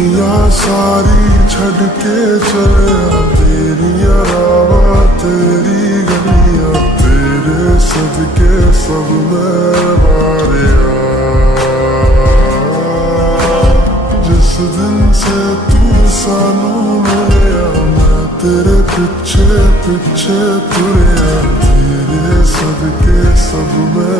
दुनिया सारी छड़ के चलिया तेरिया रावा तेरी गलियां तेरे सदके सब मैं वारिया। जिस दिन से तू सानू मिलिया मैं तेरे पिछे पिछे तुरिया तेरे सदके सब मैं